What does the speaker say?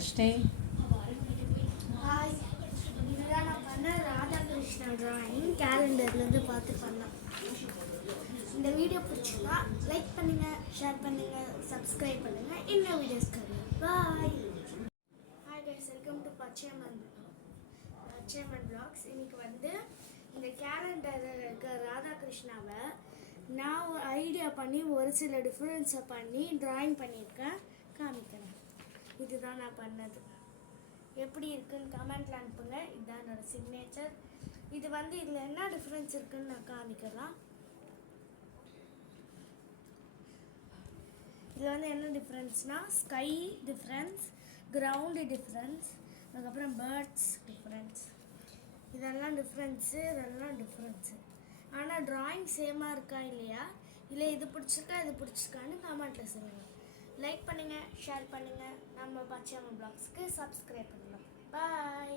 Stay. Hi. இதுதான் நான் பண்ண ராதாகிருஷ்ணா டிராயிங் கேலண்டர்லேருந்து பார்த்து பண்ணேன். இந்த வீடியோ பிடிச்சிருந்தா லைக் பண்ணுங்கள், ஷேர் பண்ணுங்கள், சப்ஸ்கிரைப் பண்ணுங்கள். இன்னும் வீடியோஸ்க்கு bye. Hi guys, welcome to Pachaiyamman vlogs. இன்னைக்கு வந்து இந்த கேலண்டரில் இருக்க ராதாகிருஷ்ணாவை நான் ஒரு ஐடியா பண்ணி ஒரு சில டிஃப்ரென்ஸை பண்ணி டிராயிங் பண்ணியிருக்கேன், காமிக்கிறேன். இதுதான் நான் பண்ணது. எப்படி இருக்குன்னு கமெண்ட்ல அனுப்புங்க. இதுதான் என்னோட சிக்னேச்சர். இது வந்து இதில் என்ன டிஃப்ரென்ஸ் இருக்குன்னு நான் காமிக்கலாம். இதில் வந்து என்ன டிஃப்ரென்ஸ்னால் ஸ்கை டிஃப்ரென்ஸ், கிரவுண்டு டிஃப்ரென்ஸ், அதுக்கப்புறம் பேர்ட்ஸ் டிஃப்ரென்ஸ். இதெல்லாம் டிஃப்ரென்ஸு. ஆனால் ட்ராயிங் சேமாக இருக்கா இல்லையா, இல்லை இது பிடிச்சிருக்கான்னு கமெண்ட்டில் சொல்லுங்கள். லைக் பண்ணுங்கள், ஷேர் பண்ணுங்கள். நம்ம பச்சையம்மன் பிளாக்ஸ்க்கு சப்ஸ்கிரைப் பண்ணுங்கள். பாய்.